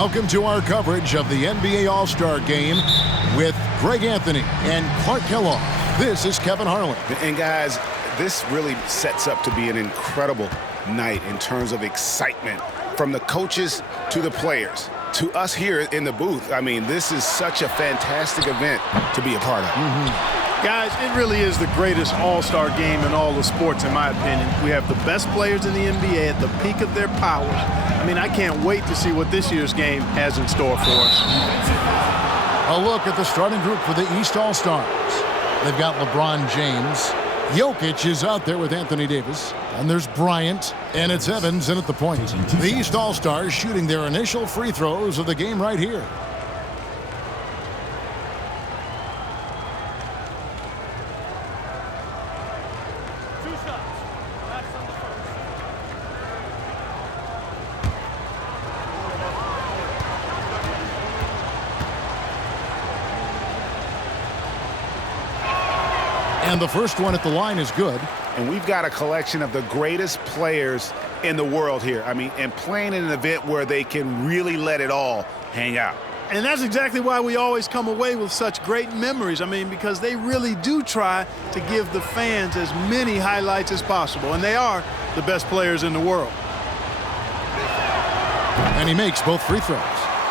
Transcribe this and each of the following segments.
Welcome to our coverage of the NBA All-Star Game with Greg Anthony and Clark Kellogg. This is Kevin Harlan. And guys, this really sets up to be an incredible night in terms of excitement from the coaches to the players to us here in the booth. I mean, this is such a fantastic event to be a part of. Guys, it really is the greatest all-star game in all the sports, in my opinion. We have the best players in the NBA at the peak of their powers. I mean, I can't wait to see what this year's game has in store for us. A look at the starting group for the East All-Stars. They've got LeBron James. Jokic is out there with Anthony Davis. And there's Bryant, and it's Evans in at the point. The East All-Stars shooting their initial free throws of the game right here. And the first one at the line is good. And we've got a collection of the greatest players in the world here. I mean, and playing in an event where they can really let it all hang out. And that's exactly why we always come away with such great memories. I mean, because they really do try to give the fans as many highlights as possible. And they are the best players in the world. And he makes both free throws.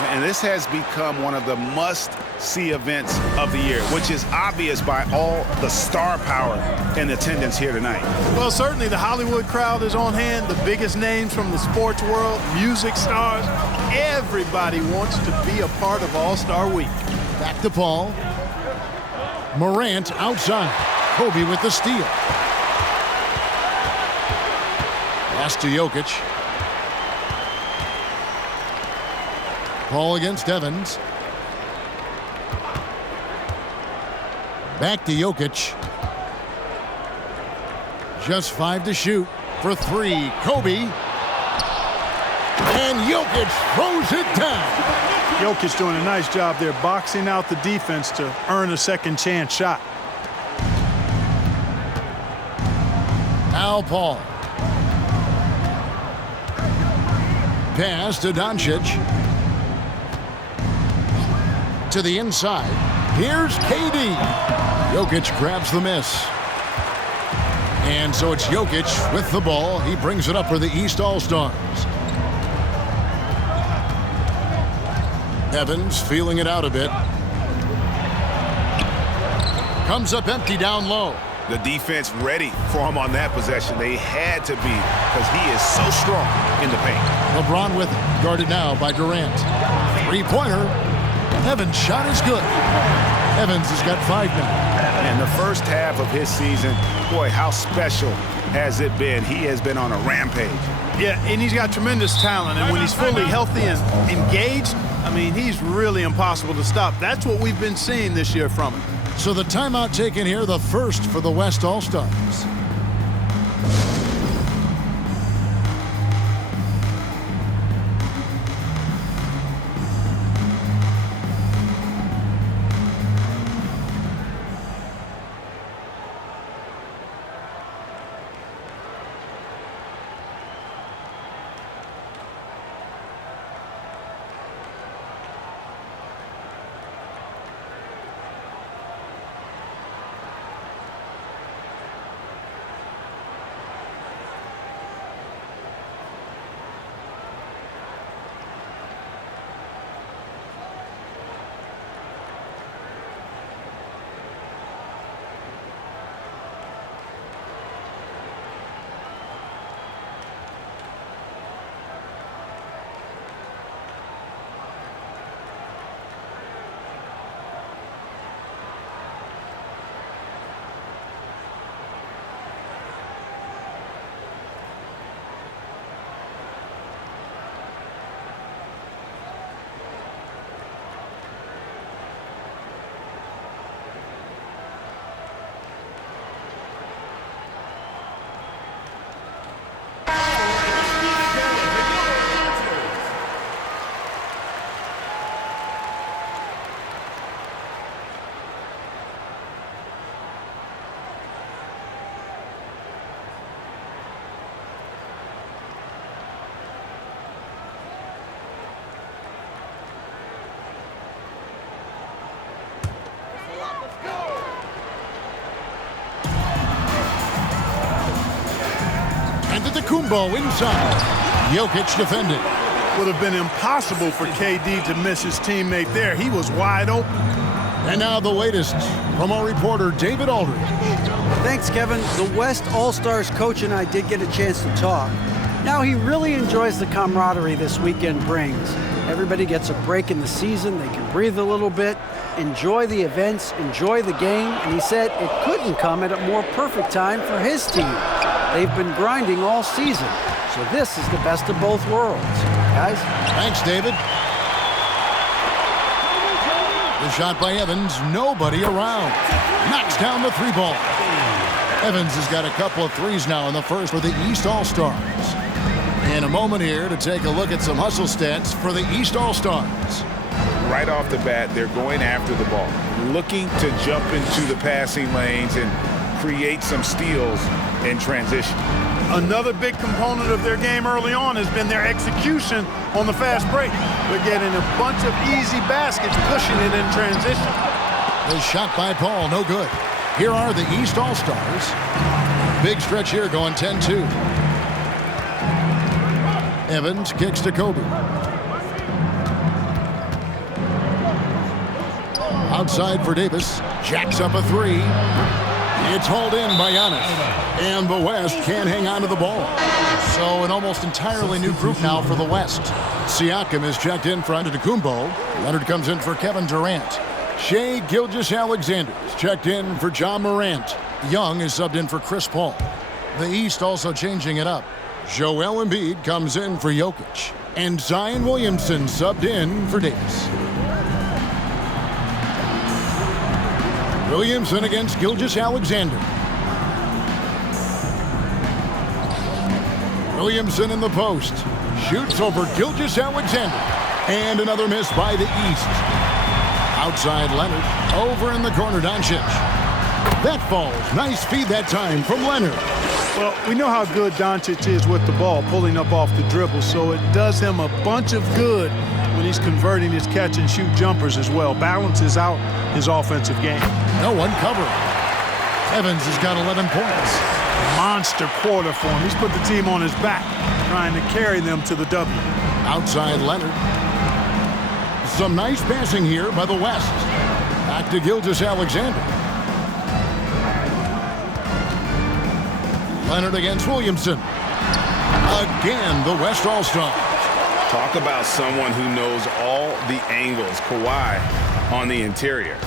And this has become one of the must-see events of the year, which is obvious by all the star power in attendance here tonight. Well, certainly the Hollywood crowd is on hand, the biggest names from the sports world, music stars. Everybody wants to be a part of All-Star Week. Back to Paul. Morant outside. Kobe with the steal. Pass to Jokic. Paul against Evans. Back to Jokic. Just 5 to shoot for 3. Kobe. And Jokic throws it down. Jokic doing a nice job there boxing out the defense to earn a second chance shot. Now Paul. Pass to Doncic. To the inside. Here's KD. Jokic grabs the miss. And so it's Jokic with the ball. He brings it up for the East All-Stars. Evans feeling it out a bit. Comes up empty down low. The defense ready for him on that possession. They had to be, because he is so strong in the paint. LeBron with it. Guarded now by Durant. Three-pointer. Evans' shot is good. Evans has got 5 now. In the first half of his season, boy, how special has it been? He has been on a rampage. Yeah, and he's got tremendous talent. And when he's fully healthy and engaged, I mean, he's really impossible to stop. That's what we've been seeing this year from him. So the timeout taken here, the first for the West All-Stars. Antetokounmpo inside. Jokic defending. Would have been impossible for KD to miss his teammate there. He was wide open. And now the latest from our reporter, David Aldridge. Thanks, Kevin. The West All-Stars coach and I did get a chance to talk. Now he really enjoys the camaraderie this weekend brings. Everybody gets a break in the season. They can breathe a little bit, enjoy the events, enjoy the game. And he said it couldn't come at a more perfect time for his team. They've been grinding all season. So this is the best of both worlds. Guys? Thanks, David. The shot by Evans, nobody around. Knocks down the three ball. Evans has got a couple of threes now in the first for the East All-Stars. In a moment here to take a look at some hustle stats for the East All-Stars. Right off the bat, they're going after the ball, looking to jump into the passing lanes and create some steals in transition. Another big component of their game early on has been their execution on the fast break. They're getting a bunch of easy baskets, pushing it in transition. The shot by Paul, no good. Here are the East All-Stars. Big stretch here going 10-2. Evans kicks to Kobe. Outside for Davis. Jacks up a three. It's hauled in by Giannis. And the West can't hang on to the ball. So an almost entirely new group now for the West. Siakam is checked in for Antetokounmpo. Leonard comes in for Kevin Durant. Shai Gilgeous-Alexander is checked in for John Morant. Young is subbed in for Chris Paul. The East also changing it up. Joel Embiid comes in for Jokic. And Zion Williamson subbed in for Davis. Williamson against Gilgeous-Alexander. Williamson in the post. Shoots over Gilgeous-Alexander. And another miss by the East. Outside Leonard. Over in the corner, Doncic. That falls. Nice feed that time from Leonard. Well, we know how good Doncic is with the ball, pulling up off the dribble, so it does him a bunch of good when he's converting his catch-and-shoot jumpers as well. Balances out his offensive game. No one covering. Evans has got 11 points. Monster quarter for him. He's put the team on his back, trying to carry them to the W. Outside Leonard. Some nice passing here by the West. Back to Gilgeous-Alexander. Leonard against Williamson. Again, the West All-Stars. Talk about someone who knows all the angles. Kawhi on the interior.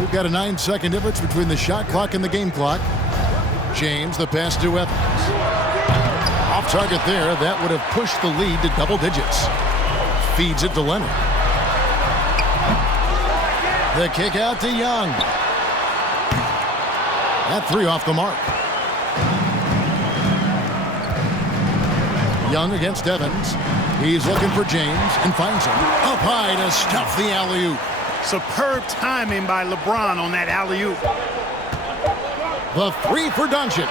We've got a 9-second difference between the shot clock and the game clock. James, the pass to Evans. Off target there. That would have pushed the lead to double digits. Feeds it to Leonard. The kick out to Young. That three off the mark. Young against Evans. He's looking for James and finds him. Up high to stuff the alley-oop. Superb timing by LeBron on that alley-oop. The three for Doncic.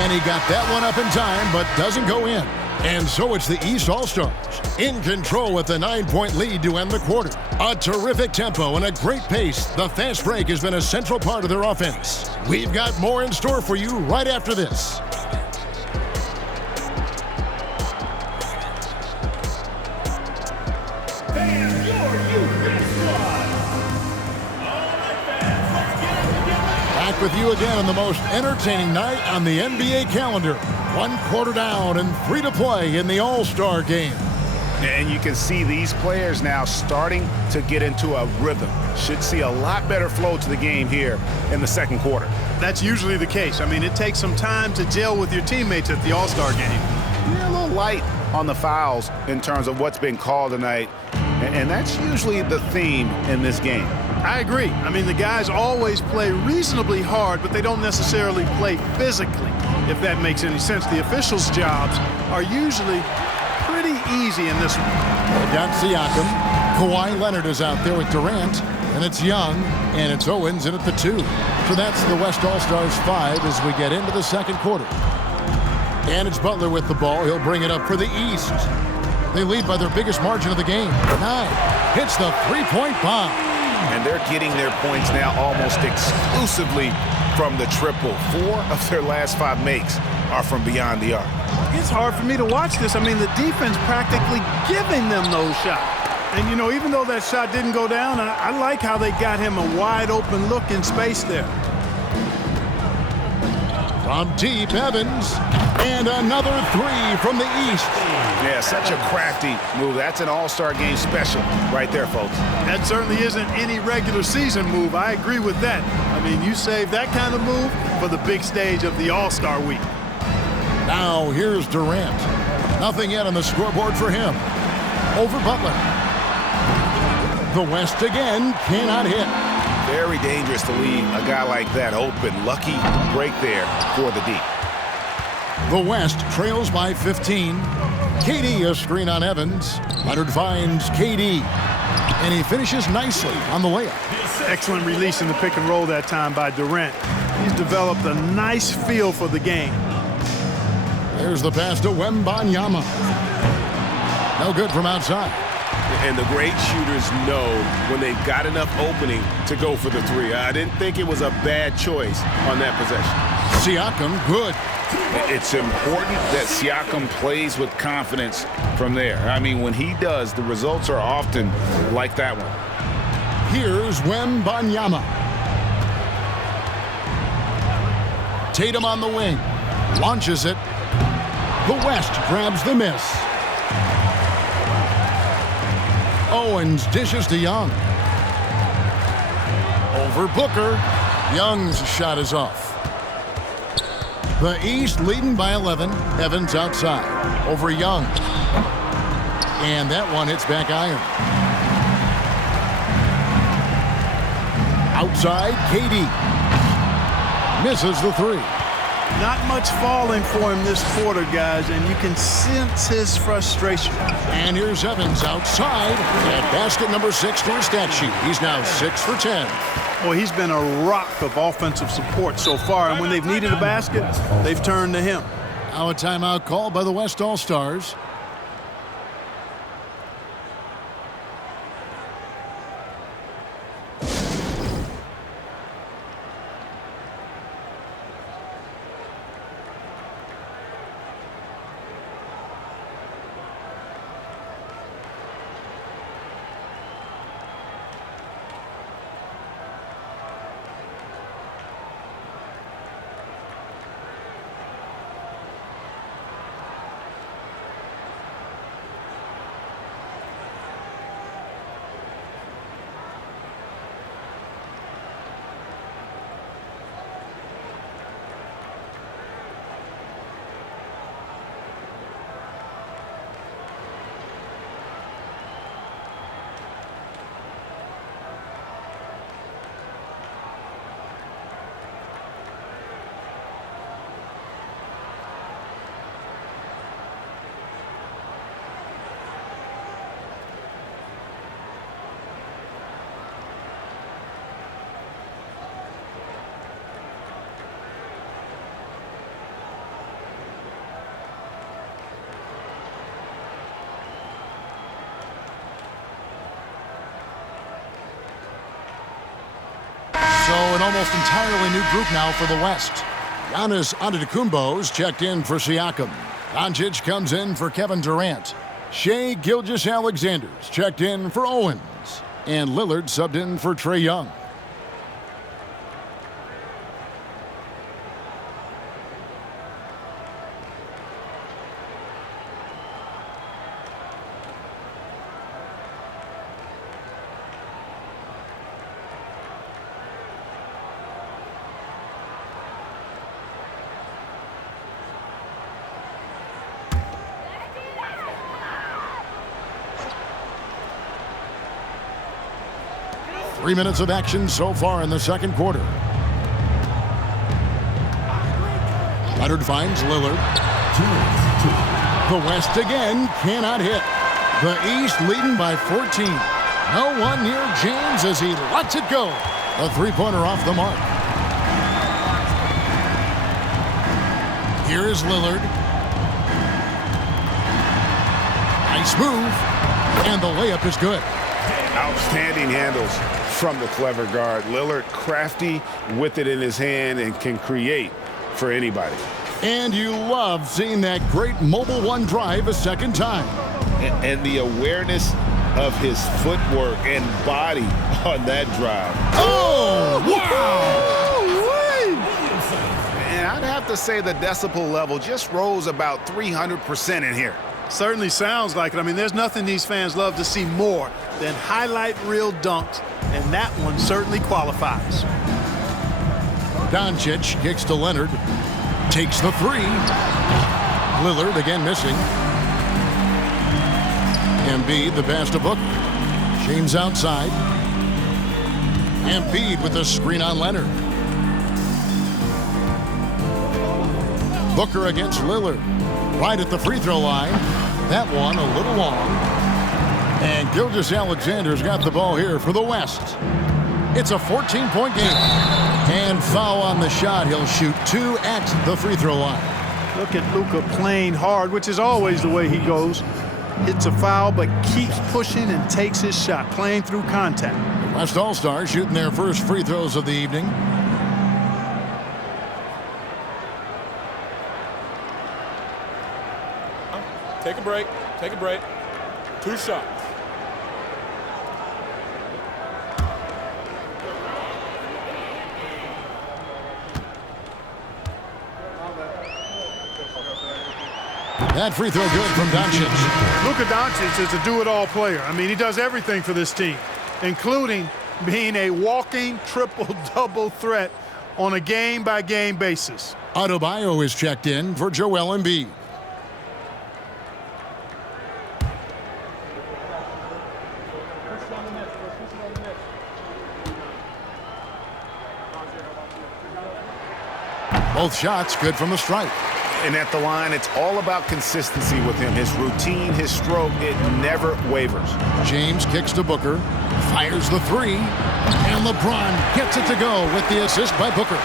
And he got that one up in time, but doesn't go in. And so it's the East All-Stars in control with a 9-point lead to end the quarter. A terrific tempo and a great pace. The fast break has been a central part of their offense. We've got more in store for you right after this. Back with you again on the most entertaining night on the NBA calendar. 1 quarter down and 3 to play in the All-Star game. And you can see these players now starting to get into a rhythm. Should see a lot better flow to the game here in the second quarter. That's usually the case. I mean, it takes some time to gel with your teammates at the All-Star game. Yeah, a little light on the fouls in terms of what's been called tonight. And that's usually the theme in this game. I agree. I mean, the guys always play reasonably hard, but they don't necessarily play physically, if that makes any sense. The officials' jobs are usually pretty easy in this one. They've got Siakam. Kawhi Leonard is out there with Durant. And it's Young. And it's Owens in at the 2. So that's the West All-Stars 5 as we get into the second quarter. And it's Butler with the ball. He'll bring it up for the East. They lead by their biggest margin of the game. 9. Hits the three-point bomb. And they're getting their points now almost exclusively from the triple. 4 of their last 5 makes are from beyond the arc. It's hard for me to watch this. I mean, the defense practically giving them those shots. And, you know, even though that shot didn't go down, I like how they got him a wide open look in space there. From deep, Evans, and another 3 from the east. Yeah, such a crafty move. That's an all-star game special right there, folks. That certainly isn't any regular season move. I agree with that. I mean, you save that kind of move for the big stage of the All-Star week. Now here's Durant. Nothing yet on the scoreboard for him. Over Butler. The West again cannot hit. Very dangerous to leave a guy like that open. Lucky break there for the D. The West trails by 15. KD a screen on Evans. Leonard finds KD. And he finishes nicely on the layup. Excellent release in the pick and roll that time by Durant. He's developed a nice feel for the game. There's the pass to Wembanyama. No good from outside. And the great shooters know when they've got enough opening to go for the 3. I didn't think it was a bad choice on that possession. Siakam, good. It's important that Siakam plays with confidence from there. I mean, when he does, the results are often like that one. Here's Wembanyama. Tatum on the wing. Launches it. The West grabs the miss. Owens dishes to Young. Over Booker. Young's shot is off. The East leading by 11. Evans outside. Over Young. And that one hits back iron. Outside, KD. Misses the 3. Not much falling for him this quarter, guys, and you can sense his frustration. And here's Evans outside at basket number 6 to his stat sheet. He's now 6 for 10. Boy, he's been a rock of offensive support so far, and when they've needed a basket, they've turned to him. Now a timeout called by the West All-Stars. So an almost entirely new group now for the West. Giannis Antetokounmpo's checked in for Siakam. Doncic comes in for Kevin Durant. Shai Gilgeous-Alexander's checked in for Owens. And Lillard subbed in for Trae Young. Three minutes of action so far in the second quarter. Leonard finds Lillard. The West again cannot hit. The East leading by 14. No one near James as he lets it go. A three-pointer off the mark. Here is Lillard. Nice move. And the layup is good. Outstanding handles from the clever guard. Lillard crafty with it in his hand and can create for anybody. And you love seeing that great mobile one drive a second time. And the awareness of his footwork and body on that drive. Oh, wow! And I'd have to say the decibel level just rose about 300% in here. Certainly sounds like it. I mean, there's nothing these fans love to see more than highlight reel dunks, and that one certainly qualifies. Doncic kicks to Leonard. Takes the three. Lillard again missing. Embiid the pass to Booker. James outside. Embiid with the screen on Leonard. Booker against Lillard. Right at the free throw line. That one a little long. And Gilgeous-Alexander's got the ball here for the West. It's a 14-point game. And foul on the shot. He'll shoot 2 at the free throw line. Look at Luka playing hard, which is always the way he goes. Hits a foul, but keeps pushing and takes his shot, playing through contact. West All-Stars shooting their first free throws of the evening. Take a break. Take a break. 2 shots. That free throw good from Doncic. Luka Doncic is a do-it-all player. I mean, he does everything for this team, including being a walking triple-double threat on a game-by-game basis. Adebayo is checked in for Joel Embiid. Both shots good from the stripe. And at the line, it's all about consistency with him. His routine, his stroke, it never wavers. James kicks to Booker, fires the three, and LeBron gets it to go with the assist by Booker.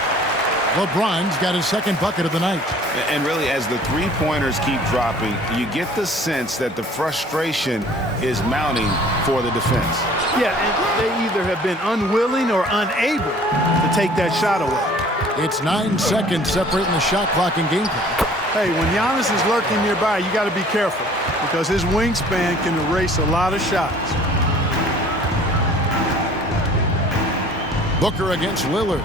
LeBron's got his second bucket of the night. And really, as the three-pointers keep dropping, you get the sense that the frustration is mounting for the defense. Yeah, and they either have been unwilling or unable to take that shot away. It's 9 seconds separating the shot clock and game clock. Hey, when Giannis is lurking nearby, you got to be careful because his wingspan can erase a lot of shots. Booker against Lillard.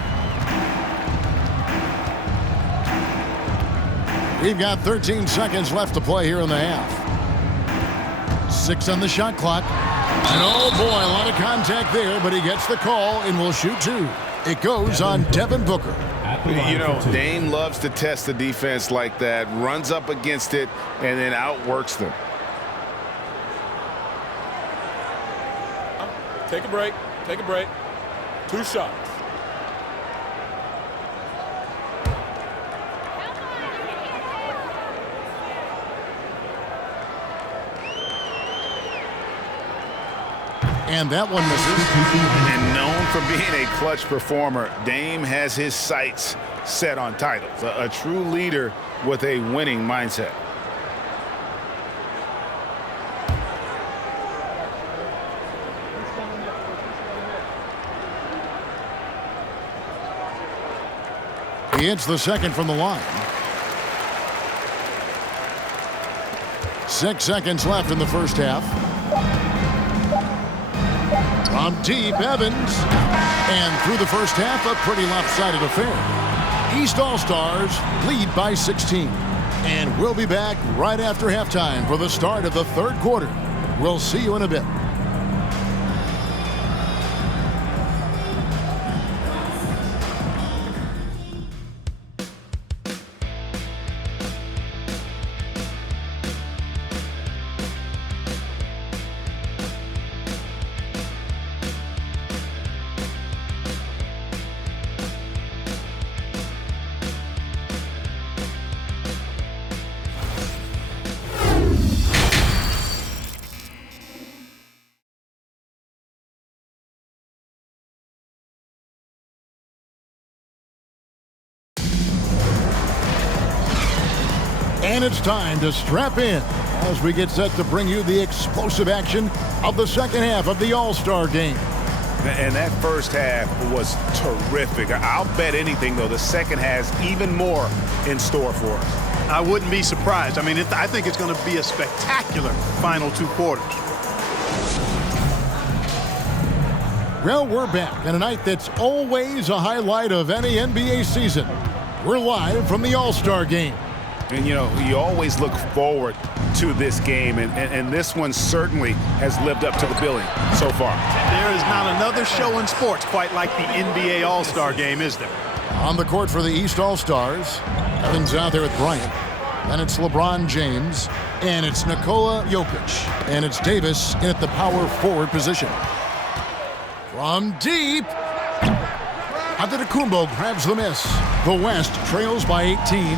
We've got 13 seconds left to play here in the half. 6 on the shot clock. And oh boy, a lot of contact there, but he gets the call and will shoot 2. It goes on Devin Booker. You know, Dame loves to test the defense like that, runs up against it, and then outworks them. Take a break. Take a break. 2 shots. And that one misses. And known for being a clutch performer, Dame has his sights set on titles. A true leader with a winning mindset. He hits the second from the line. 6 seconds left in the first half. From deep, Evans. And through the first half, a pretty lopsided affair. East All-Stars lead by 16. And we'll be back right after halftime for the start of the third quarter. We'll see you in a bit. And it's time to strap in as we get set to bring you the explosive action of the second half of the All-Star game. And that first half was terrific. I'll bet anything, though, the second has even more in store for us. I wouldn't be surprised. I mean, I think it's going to be a spectacular final 2 quarters. Well, we're back on a night that's always a highlight of any NBA season. We're live from the All-Star game. And, you know, you always look forward to this game, and this one certainly has lived up to the billing so far. There is not another show in sports quite like the NBA All-Star game, is there? On the court for the East All-Stars, Evans out there with Bryant. And it's LeBron James, and it's Nikola Jokic, and it's Davis in at the power forward position. From deep, Antetokounmpo grabs the miss. The West trails by 18.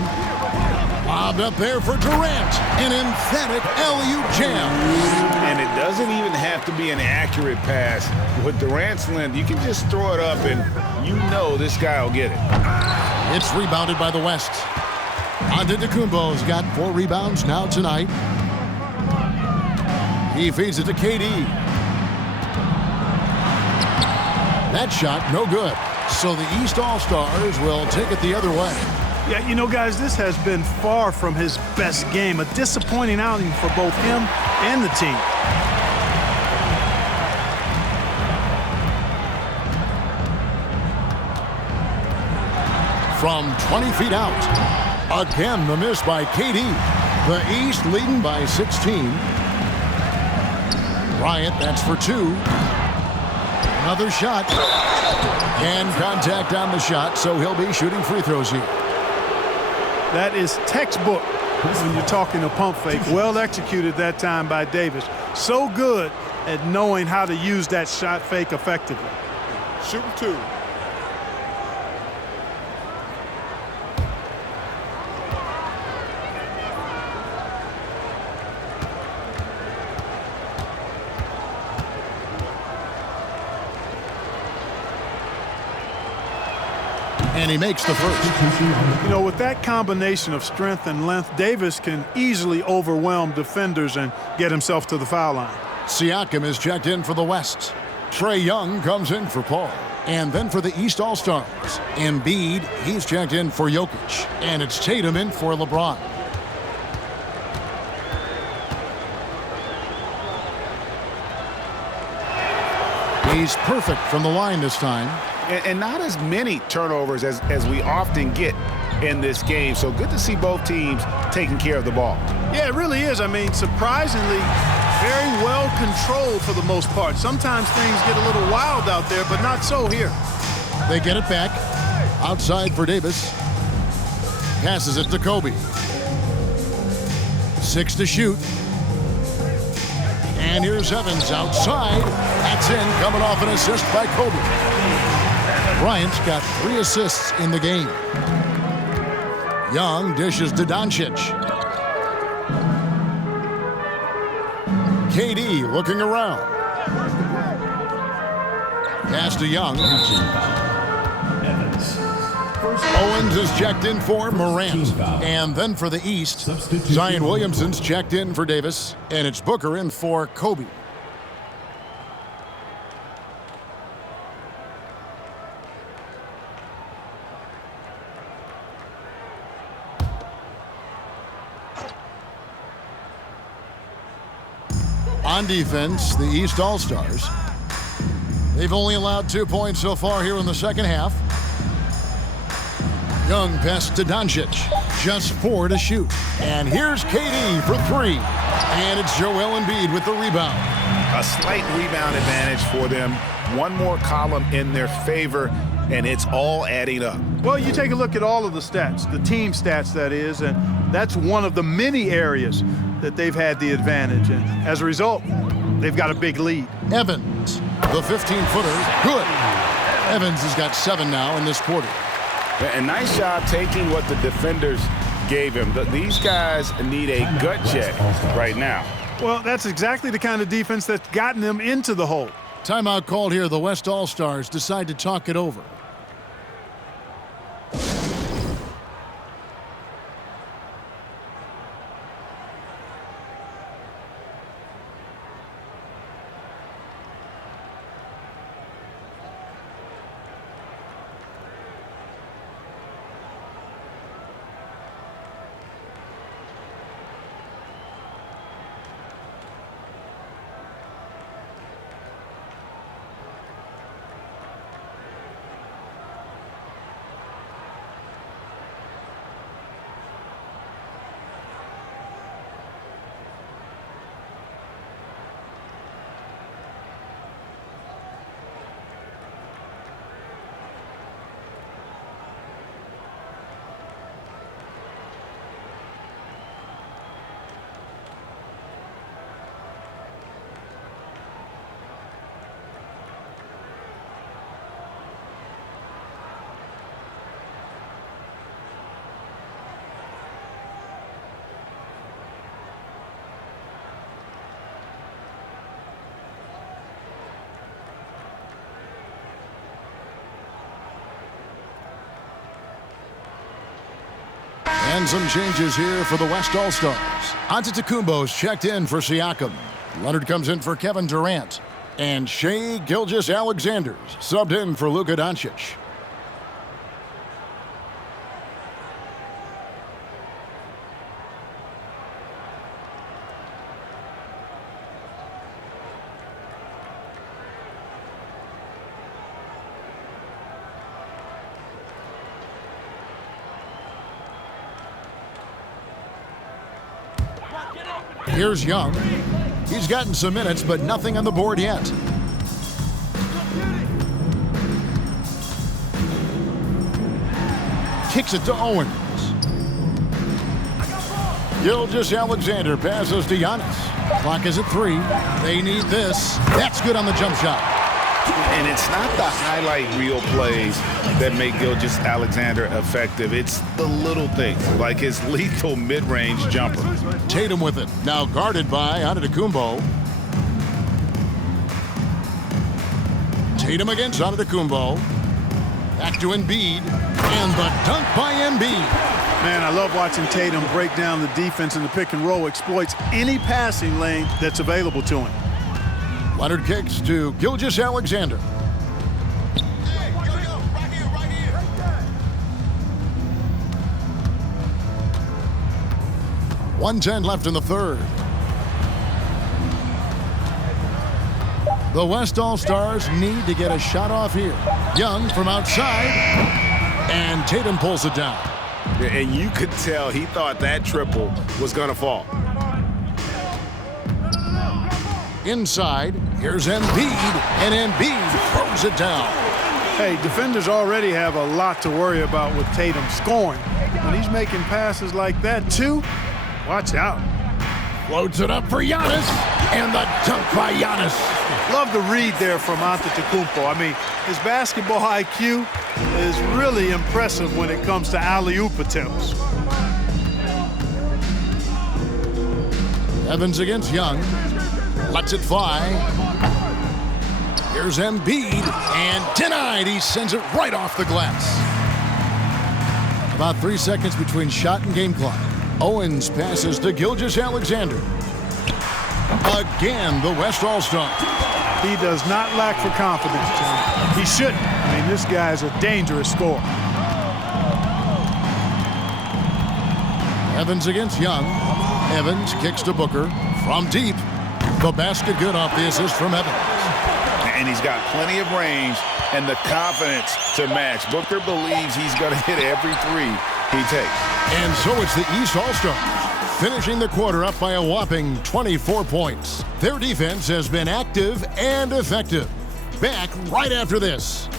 Bobbed up there for Durant. An emphatic alley-oop jam. And it doesn't even have to be an accurate pass. With Durant's length, you can just throw it up, and you know this guy will get it. It's rebounded by the West. Antetokounmpo's got 4 rebounds now tonight. He feeds it to KD. That shot, no good. So the East All-Stars will take it the other way. Yeah, you know, guys, this has been far from his best game. A disappointing outing for both him and the team. From 20 feet out. Again, the miss by KD. The East leading by 16. Bryant, that's for 2. Another shot. And contact on the shot, so he'll be shooting free throws here. That is textbook when you're talking a pump fake. Well executed that time by Davis. So good at knowing how to use that shot fake effectively. Shooting 2. And he makes the first. You know, with that combination of strength and length, Davis can easily overwhelm defenders and get himself to the foul line. Siakam is checked in for the West. Trae Young comes in for Paul. And then for the East All-Stars, Embiid, he's checked in for Jokic. And it's Tatum in for LeBron. He's perfect from the line this time. And not as many turnovers as we often get in this game. So good to see both teams taking care of the ball. Yeah, it really is. I mean, surprisingly, very well controlled for the most part. Sometimes things get a little wild out there, but not so here. They get it back. Outside for Davis. Passes it to Kobe. 6 to shoot. And here's Evans outside. That's in, coming off an assist by Kobe. Bryant's got 3 assists in the game. Young dishes to Doncic. KD looking around. Pass to Young. Owens is checked in for Morant. And then for the East, Zion Williamson's checked in for Davis. And it's Booker in for Kobe. On defense, the East All-Stars. They've only allowed 2 points so far here in the second half. Young pass to Doncic. Just 4 to shoot. And here's KD for 3. And it's Joel Embiid with the rebound. A slight rebound advantage for them. One more column in their favor, and it's all adding up. Well, you take a look at all of the stats, the team stats, that is, and that's one of the many areas that they've had the advantage. And as a result, they've got a big lead. Evans, the 15-footer, good. Evans has got 7 now in this quarter. A nice job taking what the defenders gave him. These guys need a gut check right now. Well, that's exactly the kind of defense that's gotten them into the hole. Timeout called here. The West All-Stars decide to talk it over. And some changes here for the West All-Stars. Antetokounmpo's checked in for Siakam. Leonard comes in for Kevin Durant. And Shai Gilgeous-Alexander's subbed in for Luka Doncic. Here's Young. He's gotten some minutes, but nothing on the board yet. Kicks it to Owens. Gilgeous-Alexander passes to Giannis. Clock is at 3. They need this. That's good on the jump shot. And it's not the highlight reel plays that make Gilgeous-Alexander effective. It's the little things, like his lethal mid-range jumper. Tatum with it. Now guarded by Antetokounmpo. Tatum against Antetokounmpo. Back to Embiid. And the dunk by Embiid. Man, I love watching Tatum break down the defense in the pick and roll, exploits any passing lane that's available to him. Leonard kicks to Gilgeous-Alexander. 1:10 left in the third. The West All-Stars need to get a shot off here. Young from outside, and Tatum pulls it down. And you could tell he thought that triple was going to fall. Inside, here's Embiid, and Embiid throws it down. Hey, defenders already have a lot to worry about with Tatum scoring. When he's making passes like that, too, watch out. Floats it up for Giannis, and the dunk by Giannis. Love the read there from Antetokounmpo. I mean, his basketball IQ is really impressive when it comes to alley-oop attempts. Evans against Young. Lets it fly. Here's Embiid, and denied. He sends it right off the glass. About 3 seconds between shot and game clock. Owens passes to Gilgeous-Alexander. Again, the West All-Star. He does not lack for confidence, Tim. He shouldn't. I mean, this guy is a dangerous scorer. Evans against Young. Evans kicks to Booker from deep. The basket good off the assist from Evans. And he's got plenty of range and the confidence to match. Booker believes he's going to hit every three he takes. And so it's the East All-Stars, finishing the quarter up by a whopping 24 points. Their defense has been active and effective. Back right after this.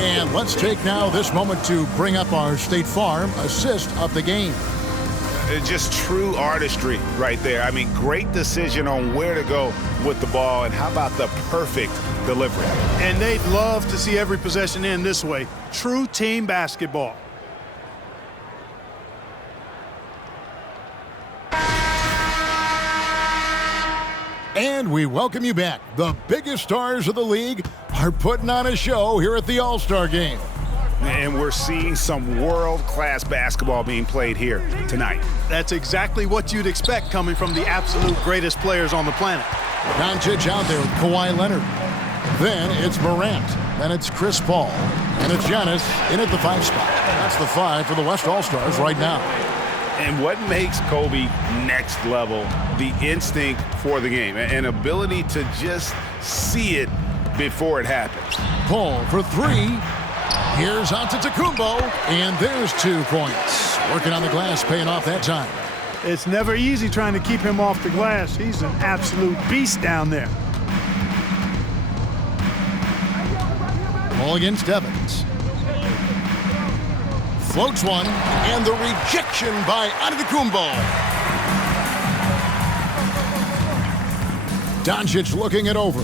And let's take now this moment to bring up our State Farm assist of the game. Just true artistry right there. I mean, great decision on where to go with the ball, and how about the perfect delivery? And they'd love to see every possession end this way. True team basketball. And we welcome you back. The biggest stars of the league are putting on a show here at the All-Star Game. And we're seeing some world-class basketball being played here tonight. That's exactly what you'd expect coming from the absolute greatest players on the planet. Doncic out there with Kawhi Leonard. Then it's Morant. Then it's Chris Paul. And it's Giannis in at the 5 spot. That's the 5 for the West All-Stars right now. And what makes Kobe next level? The instinct for the game. An ability to just see it before it happens. Paul for 3. Here's Antetokounmpo, and there's 2 points. Working on the glass, paying off that time. It's never easy trying to keep him off the glass. He's an absolute beast down there. Paul against Evans. Floats one, and the rejection by Antetokounmpo. Doncic looking it over.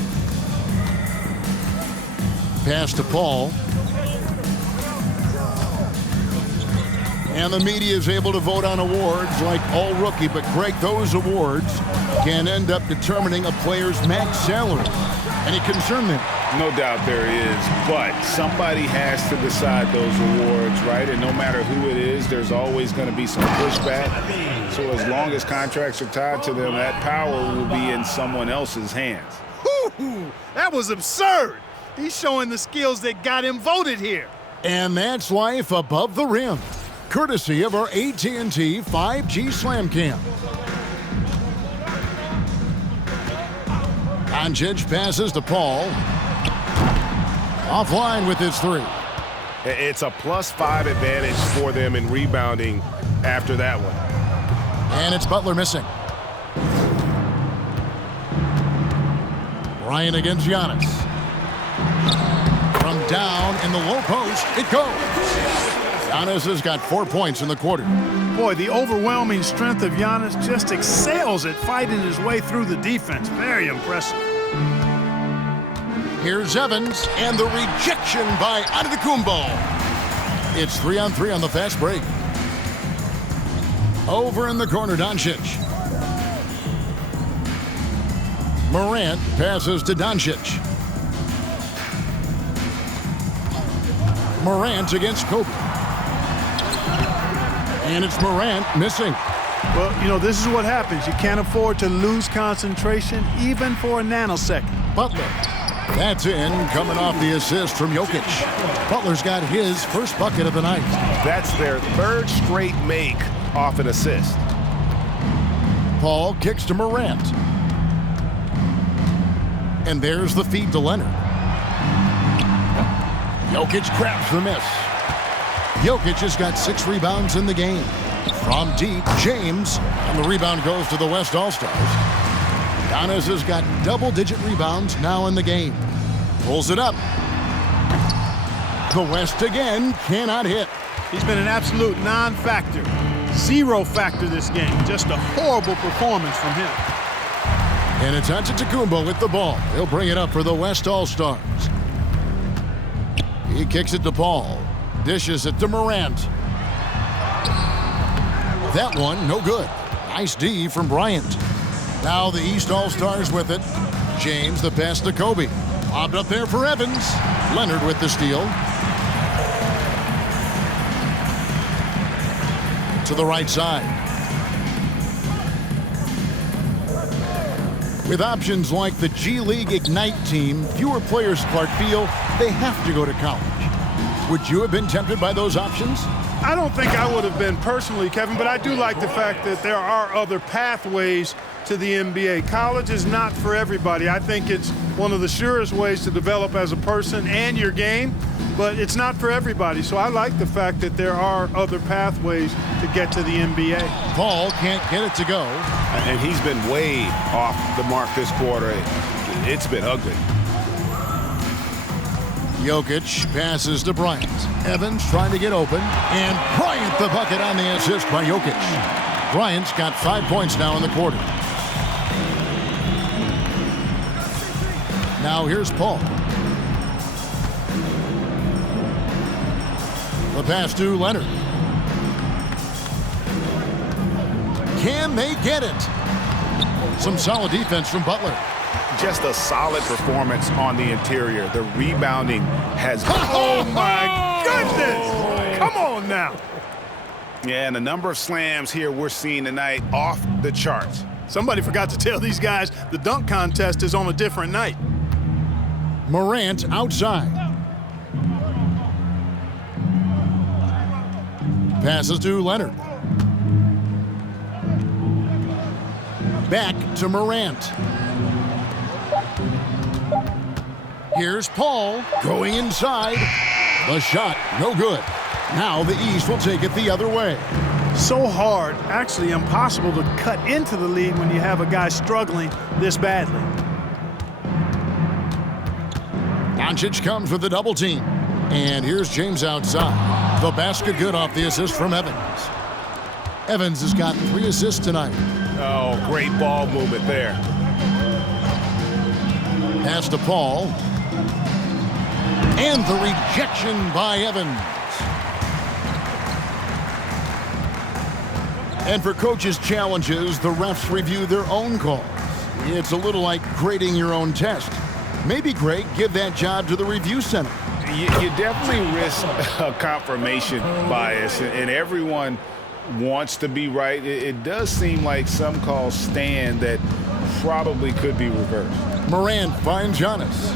Pass to Paul. And the media is able to vote on awards like All-Rookie, but Greg, those awards can end up determining a player's max salary. Any concern there? No doubt there is, but somebody has to decide those awards, right? And no matter who it is, there's always going to be some pushback. So as long as contracts are tied to them, that power will be in someone else's hands. Woo-hoo! That was absurd. He's showing the skills that got him voted here. And that's life above the rim, courtesy of our AT&T 5G Slam Cam. Doncic passes to Paul. Offline with his three. It's a +5 advantage for them in rebounding after that one. And it's Butler missing. Bryant against Giannis. From down in the low post, it goes. Giannis has got 4 points in the quarter. Boy, the overwhelming strength of Giannis just excels at fighting his way through the defense. Very impressive. Here's Evans, and the rejection by Antetokounmpo. It's 3-on-3 on the fast break. Over in the corner, Doncic. Morant passes to Doncic. Morant against Kobe. And it's Morant missing. Well, you know, this is what happens. You can't afford to lose concentration even for a nanosecond. Butler. That's in, coming off the assist from Jokic. Butler's got his first bucket of the night. That's their third straight make off an assist. Paul kicks to Morant. And there's the feed to Leonard. Jokic grabs the miss. Jokic has got 6 rebounds in the game. From deep, James, and the rebound goes to the West All-Stars. Giannis has got double-digit rebounds now in the game. Pulls it up. The West again cannot hit. He's been an absolute non-factor. Zero factor this game. Just a horrible performance from him. And it's Antetokounmpo with the ball. He'll bring it up for the West All-Stars. He kicks it to Paul. Dishes it to Morant. That one, no good. Nice D from Bryant. Now the East All-Stars with it. James, the pass to Kobe. Lobbed up there for Evans. Leonard with the steal. To the right side. With options like the G League Ignite team, fewer players, Clark, feel they have to go to college. Would you have been tempted by those options? I don't think I would have been personally, Kevin, but I do like the fact that there are other pathways to the NBA. College is not for everybody. I think it's one of the surest ways to develop as a person and your game, but it's not for everybody. So I like the fact that there are other pathways to get to the NBA. Paul can't get it to go. And he's been way off the mark this quarter. It's been ugly. Jokic passes to Bryant. Evans trying to get open. And Bryant the bucket on the assist by Jokic. Bryant's got 5 points now in the quarter. Now here's Paul. The pass to Leonard. Can they get it? Some solid defense from Butler. Just a solid performance on the interior. The rebounding has... Oh, my goodness! Come on now. Yeah, and the number of slams here we're seeing tonight off the charts. Somebody forgot to tell these guys the dunk contest is on a different night. Morant outside. Passes to Leonard. Back to Morant. Here's Paul going inside. The shot, no good. Now the East will take it the other way. So hard, actually impossible to cut into the lead when you have a guy struggling this badly. Doncic comes with the double team. And here's James outside. The basket good off the assist from Evans. Evans has got 3 assists tonight. Oh, great ball movement there. Pass to Paul. And the rejection by Evans. And for coaches' challenges, the refs review their own calls. It's a little like grading your own test. Maybe, Greg, give that job to the review center. You definitely risk a confirmation bias, and everyone wants to be right. It does seem like some calls stand that probably could be reversed. Morant finds Giannis.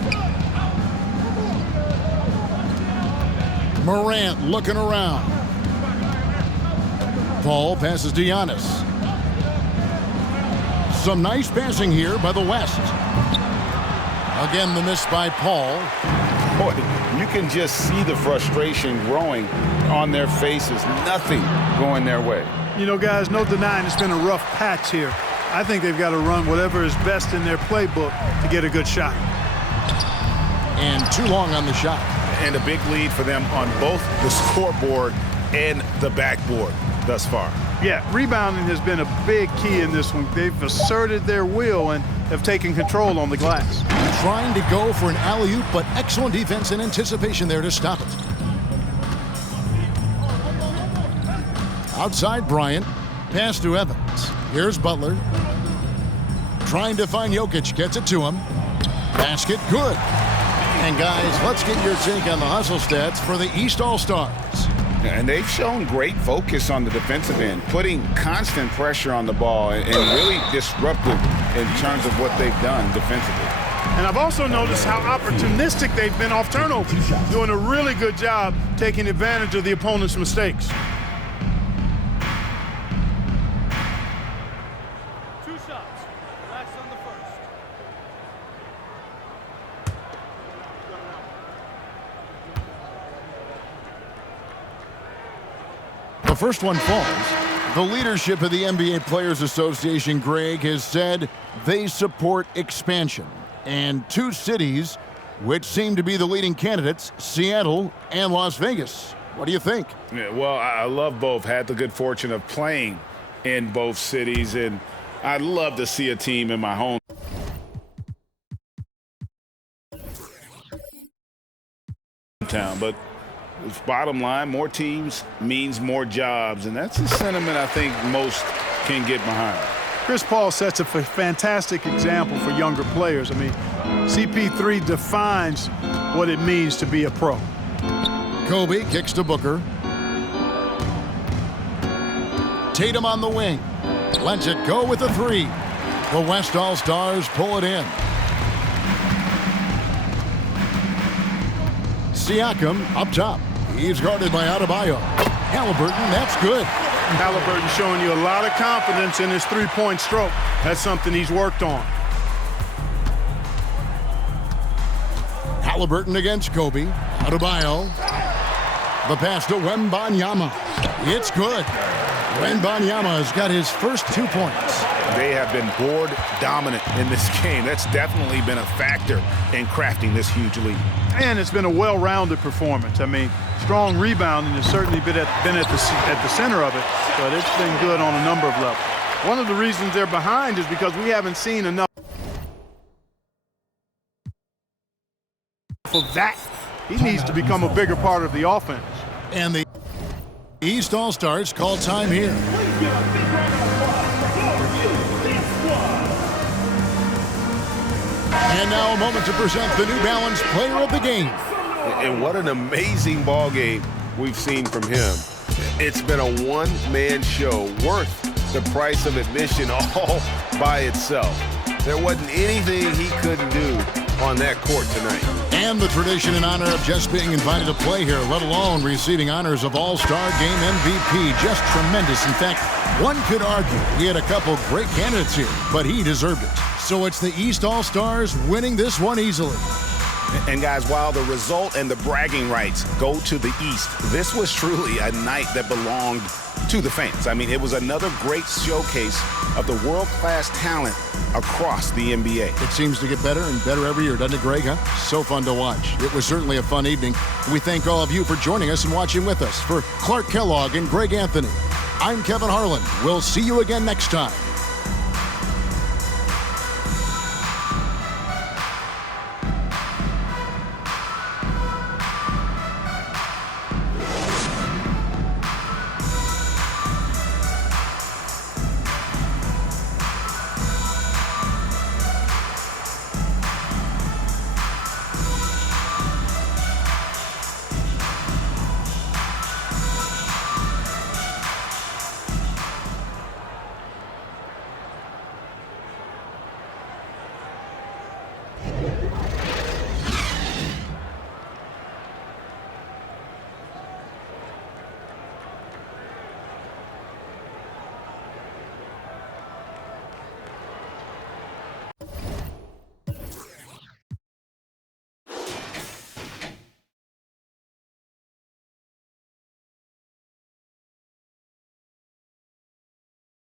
Morant looking around. Paul passes to Giannis. Some nice passing here by the West. Again, the miss by Paul. Boy, you can just see the frustration growing on their faces. Nothing going their way. You know, guys, no denying it's been a rough patch here. I think they've got to run whatever is best in their playbook to get a good shot. And too long on the shot. And a big lead for them on both the scoreboard and the backboard thus far. Yeah, rebounding has been a big key in this one. They've asserted their will and have taken control on the glass. Trying to go for an alley-oop, but excellent defense and anticipation there to stop it. Outside Bryant, pass to Evans. Here's Butler. Trying to find Jokic, gets it to him. Basket, good. And guys, let's get your take on the hustle stats for the East All-Stars. And they've shown great focus on the defensive end, putting constant pressure on the ball and really disruptive in terms of what they've done defensively. And I've also noticed how opportunistic they've been off turnovers, doing a really good job taking advantage of the opponent's mistakes. The first one falls. The leadership of the NBA Players Association, Greg, has said they support expansion. And two cities which seem to be the leading candidates, Seattle and Las Vegas. What do you think? Yeah, well, I love both. Had the good fortune of playing in both cities, and I'd love to see a team in my home town. But bottom line, more teams means more jobs, and that's a sentiment I think most can get behind. Chris Paul sets a fantastic example for younger players. I mean, CP3 defines what it means to be a pro. Kobe kicks to Booker. Tatum on the wing. Lets it go with a three. The West All-Stars pull it in. Siakam up top. He's guarded by Adebayo. Halliburton, that's good. Halliburton showing you a lot of confidence in his three-point stroke. That's something he's worked on. Halliburton against Kobe. Adebayo. The pass to Wembanyama. It's good. Wembanyama has got his first 2 points. They have been board dominant in this game. That's definitely been a factor in crafting this huge lead. And it's been a well-rounded performance. I mean, strong rebounding has certainly been at the center of it, but it's been good on a number of levels. One of the reasons they're behind is because we haven't seen enough of that. He needs to become a bigger part of the offense. And the East All-Stars call time here. And now a moment to present the New Balance Player of the Game. And what an amazing ball game we've seen from him. It's been a one-man show worth the price of admission all by itself. There wasn't anything he couldn't do on that court tonight. And the tradition and honor of just being invited to play here, let alone receiving honors of All-Star Game MVP. Just tremendous. In fact, one could argue he had a couple great candidates here, but he deserved it. So it's the East All-Stars winning this one easily. And guys, while the result and the bragging rights go to the East, this was truly a night that belonged to the fans. I mean, it was another great showcase of the world-class talent across the NBA. It seems to get better and better every year, doesn't it, Greg? Huh? So fun to watch. It was certainly a fun evening. We thank all of you for joining us and watching with us. For Clark Kellogg and Greg Anthony, I'm Kevin Harlan. We'll see you again next time